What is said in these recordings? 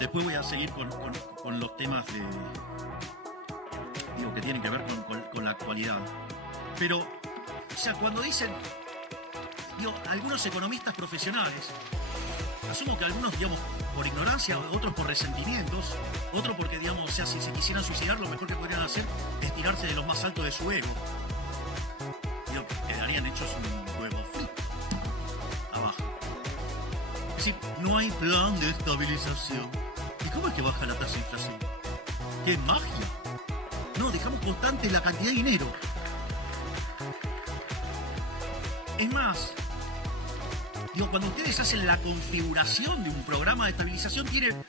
Después voy a seguir con los temas que tienen que ver con la actualidad. Pero, o sea, cuando dicen, algunos economistas profesionales, asumo que algunos, por ignorancia, otros por resentimientos, otros porque, o sea, si se quisieran suicidar, lo mejor que podrían hacer es tirarse de lo más alto de su ego. Quedarían hechos un huevo frito abajo. Es decir, no hay plan de estabilización. ¿Y cómo es que baja la tasa de inflación? ¡Qué magia! No, dejamos constante la cantidad de dinero. Es más, cuando ustedes hacen la configuración de un programa de estabilización, tienen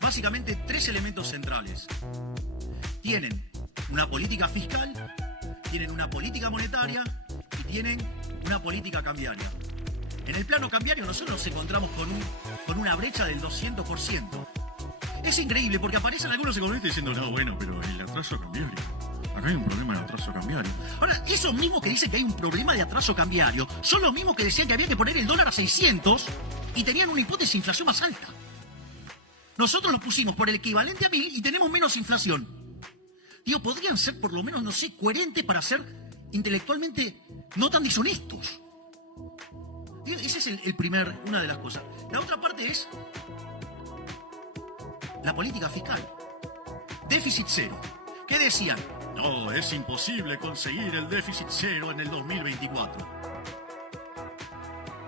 básicamente 3 elementos centrales. Tienen una política fiscal, tienen una política monetaria y tienen una política cambiaria. En el plano cambiario nosotros nos encontramos con una brecha del 200%. Es increíble porque aparecen algunos economistas diciendo, no, bueno, pero el atraso cambiario. Acá hay un problema de atraso cambiario. Ahora, esos mismos que dicen que hay un problema de atraso cambiario son los mismos que decían que había que poner el dólar a 600 y tenían una hipótesis de inflación más alta. Nosotros lo pusimos por el equivalente a 1000 y tenemos menos inflación. Podrían ser por lo menos, no sé, coherentes para ser intelectualmente no tan deshonestos. Esa es una de las cosas. La otra parte es la política fiscal. Déficit cero. ¿Qué decían? No, es imposible conseguir el déficit cero en el 2024.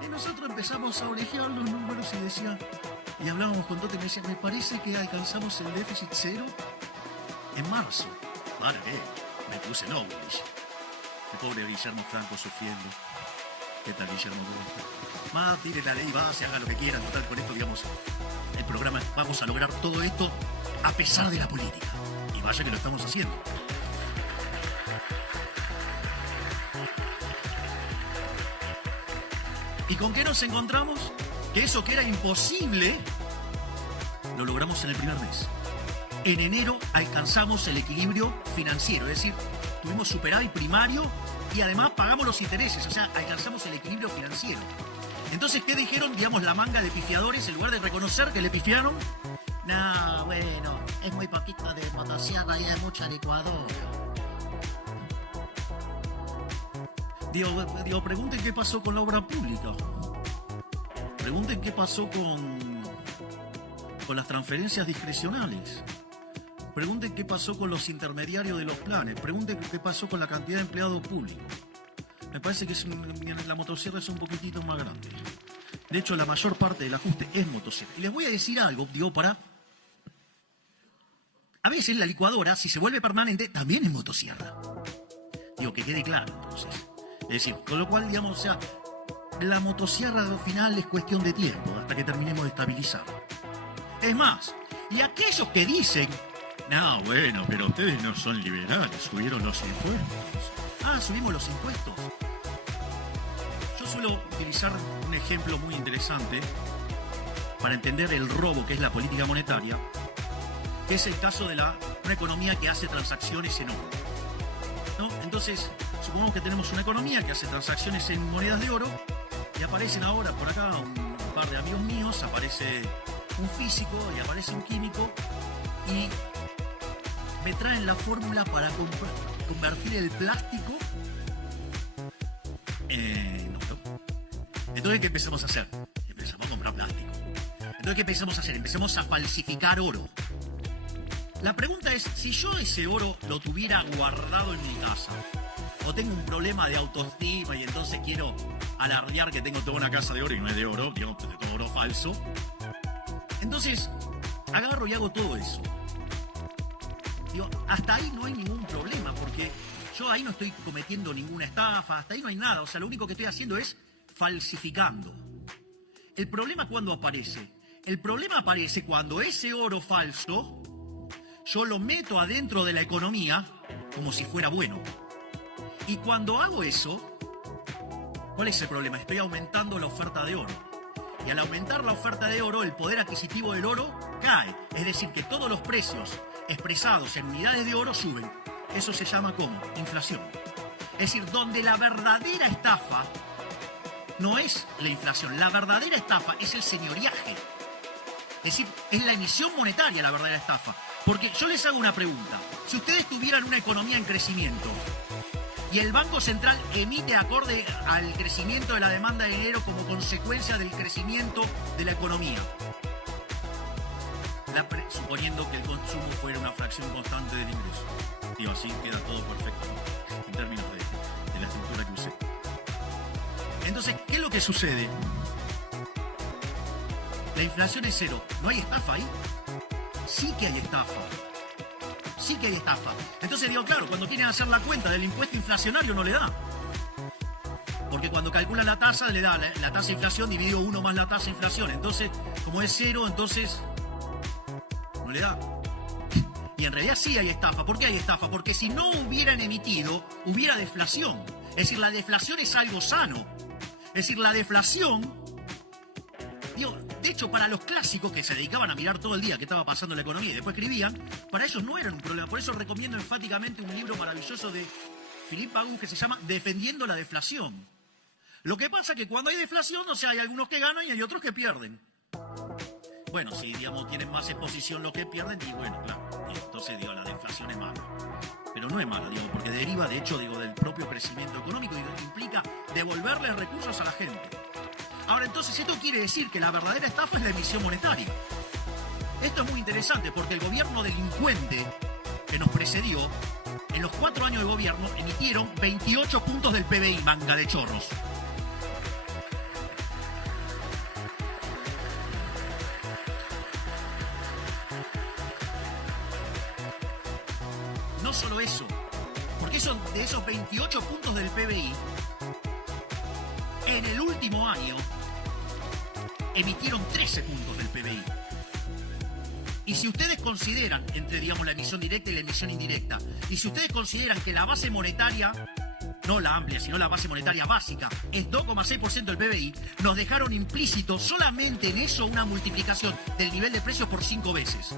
Y nosotros empezamos a orejear los números y hablábamos con Tote y me decía, me parece que alcanzamos el déficit cero en marzo. Vale, me puse Knowledge. El pobre Guillermo Franco sufriendo. ¿Qué tal, Guillermo? Más, tire la ley base, haga lo que quieran. Total, con esto, el programa, vamos a lograr todo esto a pesar de la política. Y vaya que lo estamos haciendo. ¿Y con qué nos encontramos? Que eso que era imposible, lo logramos en el primer mes. En enero alcanzamos el equilibrio financiero, es decir, tuvimos superávit primario y además pagamos los intereses, o sea, alcanzamos el equilibrio financiero. Entonces, ¿qué dijeron, la manga de pifiadores, en lugar de reconocer que le pifiaron? No, bueno, es muy poquito de motosierra y hay mucha licuadora. Pregunten qué pasó con la obra pública. Pregunten qué pasó con las transferencias discrecionales. Pregunten qué pasó con los intermediarios de los planes. Pregunten qué pasó con la cantidad de empleados públicos. Me parece que la motosierra es un poquitito más grande. De hecho, la mayor parte del ajuste es motosierra. Y les voy a decir algo, a veces la licuadora, si se vuelve permanente, también es motosierra. Que quede claro, entonces. Es decir, con lo cual, la motosierra al final es cuestión de tiempo, hasta que terminemos de estabilizar. Es más, y aquellos que dicen, no, bueno, pero ustedes no son liberales, subieron los impuestos. Ah, subimos los impuestos. Yo suelo utilizar un ejemplo muy interesante para entender el robo que es la política monetaria, que es el caso de una economía que hace transacciones en oro, ¿no? Entonces, supongamos que tenemos una economía que hace transacciones en monedas de oro y aparecen ahora por acá un par de amigos míos, aparece un físico y aparece un químico y me traen la fórmula para convertir el plástico en oro. Entonces, ¿qué empezamos a hacer? Empezamos a comprar plástico. Entonces, ¿qué empezamos a hacer? Empezamos a falsificar oro. La pregunta es, si yo ese oro lo tuviera guardado en mi casa, o tengo un problema de autoestima y entonces quiero alardear que tengo toda una casa de oro y no es de oro, de todo oro falso, entonces agarro y hago todo eso. Hasta ahí no hay ningún problema, porque yo ahí no estoy cometiendo ninguna estafa, hasta ahí no hay nada, o sea, lo único que estoy haciendo es falsificando. ¿El problema cuándo aparece? El problema aparece cuando ese oro falso yo lo meto adentro de la economía como si fuera bueno. Y cuando hago eso, ¿cuál es el problema? Estoy aumentando la oferta de oro. Y al aumentar la oferta de oro, el poder adquisitivo del oro cae. Es decir, que todos los precios expresados en unidades de oro suben. Eso se llama ¿cómo? Inflación. Es decir, donde la verdadera estafa no es la inflación. La verdadera estafa es el señoriaje. Es decir, es la emisión monetaria la verdadera estafa. Porque yo les hago una pregunta. Si ustedes tuvieran una economía en crecimiento y el Banco Central emite acorde al crecimiento de la demanda de dinero como consecuencia del crecimiento de la economía, suponiendo que el consumo fuera una fracción constante del ingreso. Digo, así queda todo perfecto, ¿no? En términos de la estructura que usé. Entonces, ¿qué es lo que sucede? La inflación es cero. ¿No hay estafa ahí? Sí que hay estafa. Sí que hay estafa. Entonces digo, claro, cuando quieren hacer la cuenta del impuesto inflacionario no le da. Porque cuando calculan la tasa, le da la tasa de inflación dividido 1 más la tasa de inflación. Entonces, como es cero, entonces no le da. Y en realidad sí hay estafa. ¿Por qué hay estafa? Porque si no hubieran emitido, hubiera deflación. Es decir, la deflación es algo sano. Es decir, la deflación... Digo, de hecho, para los clásicos que se dedicaban a mirar todo el día qué estaba pasando en la economía y después escribían, para ellos no era un problema. Por eso recomiendo enfáticamente un libro maravilloso de Philippe Bagun que se llama Defendiendo la deflación. Lo que pasa es que cuando hay deflación, o sea, hay algunos que ganan y hay otros que pierden. Bueno, si, digamos, tienen más exposición los que pierden, y bueno, claro, entonces, digo, la deflación es mala. Pero no es mala, digo, porque deriva, de hecho, digo, del propio crecimiento económico y implica devolverle recursos a la gente. Ahora, entonces, esto quiere decir que la verdadera estafa es la emisión monetaria. Esto es muy interesante porque el gobierno delincuente que nos precedió, en los 4 años de gobierno, emitieron 28 puntos del PBI, manga de chorros. No solo eso, porque de esos 28 puntos del PBI, en el último año emitieron 13 puntos del PBI. Y si ustedes consideran, entre, digamos, la emisión directa y la emisión indirecta, y si ustedes consideran que la base monetaria, no la amplia, sino la base monetaria básica, es 2,6% del PBI, nos dejaron implícito solamente en eso una multiplicación del nivel de precios por 5 veces.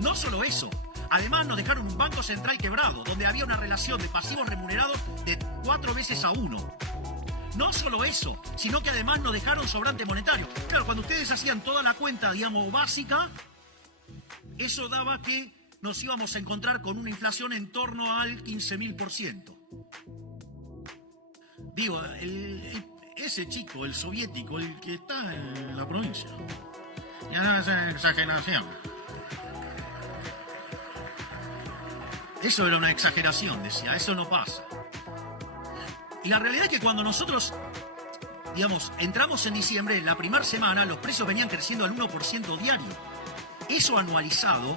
No solo eso, además nos dejaron un banco central quebrado, donde había una relación de pasivos remunerados de 4 veces a 1. No solo eso, sino que además nos dejaron sobrante monetario. Claro, cuando ustedes hacían toda la cuenta, digamos, básica, eso daba que nos íbamos a encontrar con una inflación en torno al 15.000%. Digo, ese chico, el soviético, el que está en la provincia, ya no es una exageración. Eso era una exageración, decía, eso no pasa. Y la realidad es que cuando nosotros, digamos, entramos en diciembre, la primera semana, los precios venían creciendo al 1% diario. Eso anualizado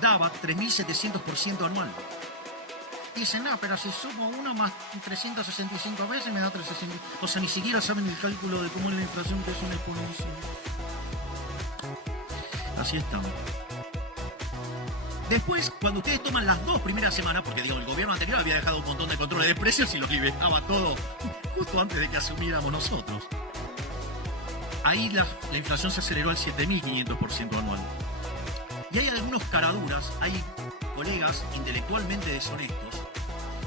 daba 3.700% anual. Dicen, no, pero si sumo 1 más 365 veces me da 360. O sea, ni siquiera saben el cálculo de cómo es la inflación, que es una exponencia. Así estamos. Después, cuando ustedes toman las 2 primeras semanas, porque digo, el gobierno anterior había dejado un montón de controles de precios y lo liberaba todo justo antes de que asumiéramos nosotros. Ahí la inflación se aceleró al 7.500% anual. Y hay algunos caraduras, hay colegas intelectualmente deshonestos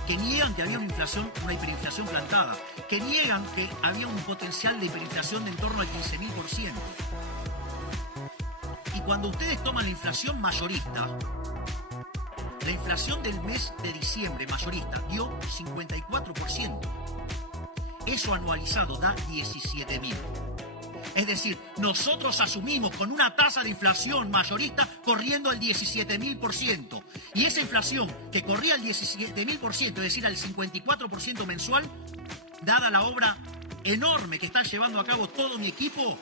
que niegan que había una hiperinflación plantada, que niegan que había un potencial de hiperinflación de en torno al 15.000%. Y cuando ustedes toman la inflación mayorista, la inflación del mes de diciembre mayorista dio 54%. Eso anualizado da 17.000. Es decir, nosotros asumimos con una tasa de inflación mayorista corriendo al 17.000%. Y esa inflación que corría al 17.000%, es decir, al 54% mensual, dada la obra enorme que está llevando a cabo todo mi equipo,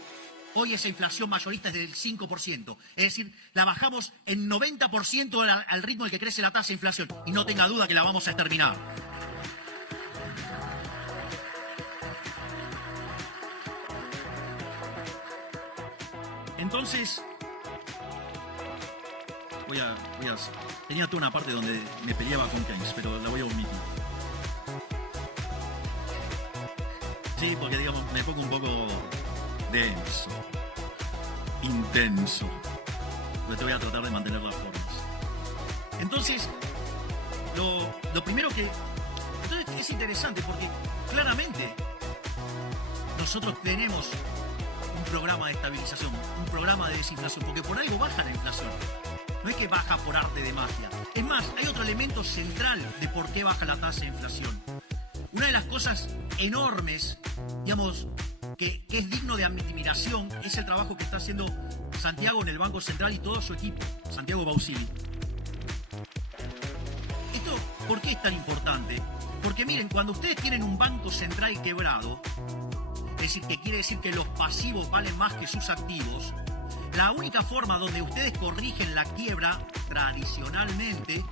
hoy esa inflación mayorista es del 5%. Es decir, la bajamos en 90% al ritmo al que crece la tasa de inflación. Y no tenga duda que la vamos a exterminar. Entonces, tenía toda una parte donde me peleaba con Keynes, pero la voy a omitir. Sí, porque digamos, me pongo un poco denso, intenso. Pero te voy a tratar de mantener las formas. Entonces, lo primero que... Entonces es interesante porque claramente nosotros tenemos un programa de estabilización, un programa de desinflación, porque por algo baja la inflación. No es que baja por arte de magia. Es más, hay otro elemento central de por qué baja la tasa de inflación. Una de las cosas enormes, digamos, que es digno de admiración, es el trabajo que está haciendo Santiago en el Banco Central y todo su equipo, Santiago Bausili. ¿Esto por qué es tan importante? Porque miren, cuando ustedes tienen un Banco Central quebrado, es decir, que quiere decir que los pasivos valen más que sus activos, la única forma donde ustedes corrigen la quiebra tradicionalmente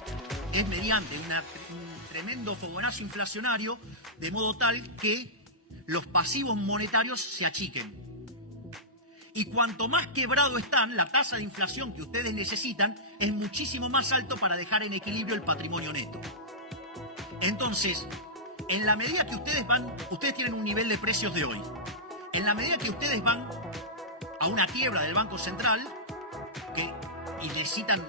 es mediante un tremendo fogonazo inflacionario, de modo tal que los pasivos monetarios se achiquen. Y cuanto más quebrado están, la tasa de inflación que ustedes necesitan es muchísimo más alto para dejar en equilibrio el patrimonio neto. Entonces, en la medida que ustedes tienen un nivel de precios de hoy, en la medida que ustedes van a una quiebra del Banco Central y necesitan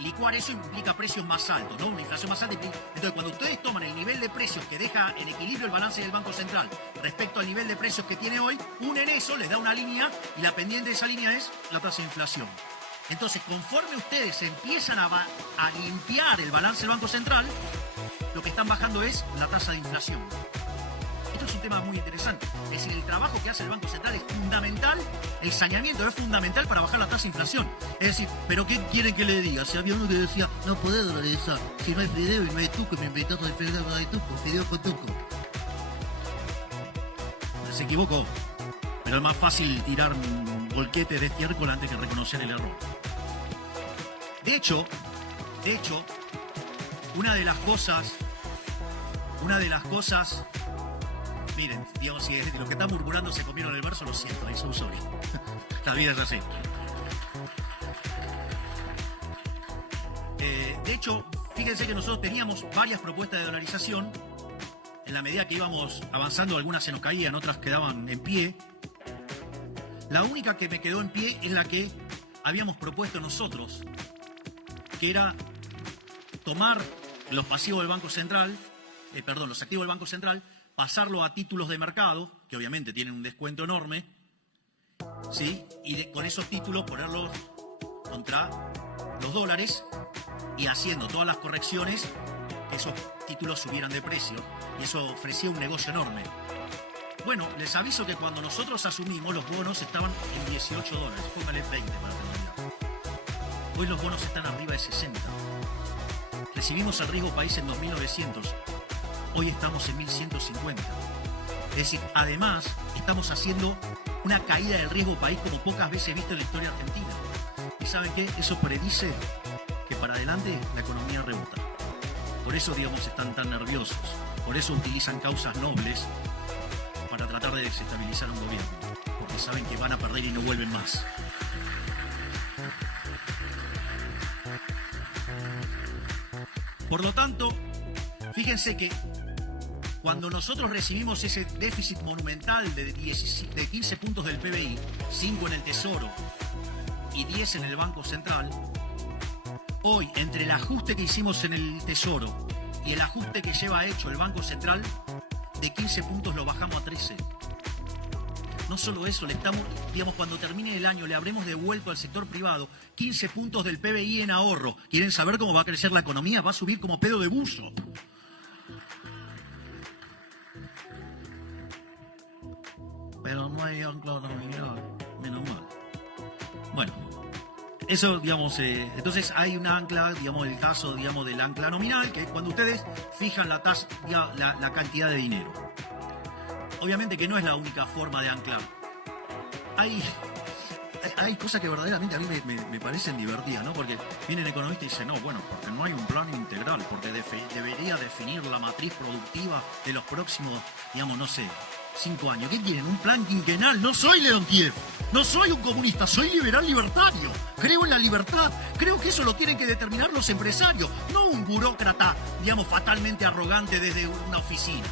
licuar eso, implica precios más altos, ¿no? Una inflación más alta. Entonces, cuando ustedes toman el nivel de precios que deja en equilibrio el balance del Banco Central respecto al nivel de precios que tiene hoy, unen eso, les da una línea y la pendiente de esa línea es la tasa de inflación. Entonces, conforme ustedes empiezan a limpiar el balance del Banco Central, lo que están bajando es la tasa de inflación. Esto es un tema muy interesante. Es decir, el trabajo que hace el Banco Central es fundamental, el saneamiento es fundamental para bajar la tasa de inflación. Es decir, ¿pero qué quieren que le diga? Si había uno que decía, no podés dolarizar, si no hay fideo y no hay tuco, me invitás a fideo, no hay tuco, fideo con tuco. Se equivocó, pero es más fácil tirar un volquete de estiércol antes que reconocer el error. De hecho, una de las cosas, miren, digamos, si los que están murmurando se comieron el verso, lo siento, I'm so sorry. La vida es así. De hecho, fíjense que nosotros teníamos varias propuestas de dolarización. En la medida que íbamos avanzando, algunas se nos caían, otras quedaban en pie. La única que me quedó en pie es la que habíamos propuesto nosotros, que era tomar los pasivos del Banco Central, los activos del Banco Central, pasarlo a títulos de mercado, que obviamente tienen un descuento enorme, ¿sí? Y con esos títulos ponerlos contra los dólares y haciendo todas las correcciones que esos títulos subieran de precio. Y eso ofrecía un negocio enorme. Bueno, les aviso que cuando nosotros asumimos, los bonos estaban en $18. Póngale 20 para terminar. Hoy los bonos están arriba de 60. Recibimos el riesgo país en 2.900. Hoy estamos en 1.150. Es decir, además, estamos haciendo una caída del riesgo país como pocas veces visto en la historia argentina. ¿Y saben qué? Eso predice que para adelante la economía rebota. Por eso, digamos, están tan nerviosos. Por eso utilizan causas nobles para tratar de desestabilizar un gobierno. Porque saben que van a perder y no vuelven más. Por lo tanto, fíjense que cuando nosotros recibimos ese déficit monumental de 15 puntos del PBI, 5 en el Tesoro y 10 en el Banco Central, hoy, entre el ajuste que hicimos en el Tesoro y el ajuste que lleva hecho el Banco Central, de 15 puntos lo bajamos a 13. No solo eso, le estamos, digamos, cuando termine el año, le habremos devuelto al sector privado 15 puntos del PBI en ahorro. ¿Quieren saber cómo va a crecer la economía? Va a subir como pedo de buzo. Pero no hay ancla nominal, menos mal. Bueno, eso, digamos, entonces hay un ancla, digamos, el caso, digamos, del ancla nominal, que es cuando ustedes fijan la tasa, la cantidad de dinero. Obviamente que no es la única forma de anclar. Hay cosas que verdaderamente a mí me parecen divertidas, ¿no? Porque vienen economistas y dicen, no, bueno, porque no hay un plan integral, porque debería definir la matriz productiva de los próximos, digamos, no sé, 5 años. ¿Qué tienen? ¿Un plan quinquenal? No soy Leontiev, no soy un comunista, soy liberal libertario. Creo en la libertad, creo que eso lo tienen que determinar los empresarios, no un burócrata, digamos, fatalmente arrogante desde una oficina.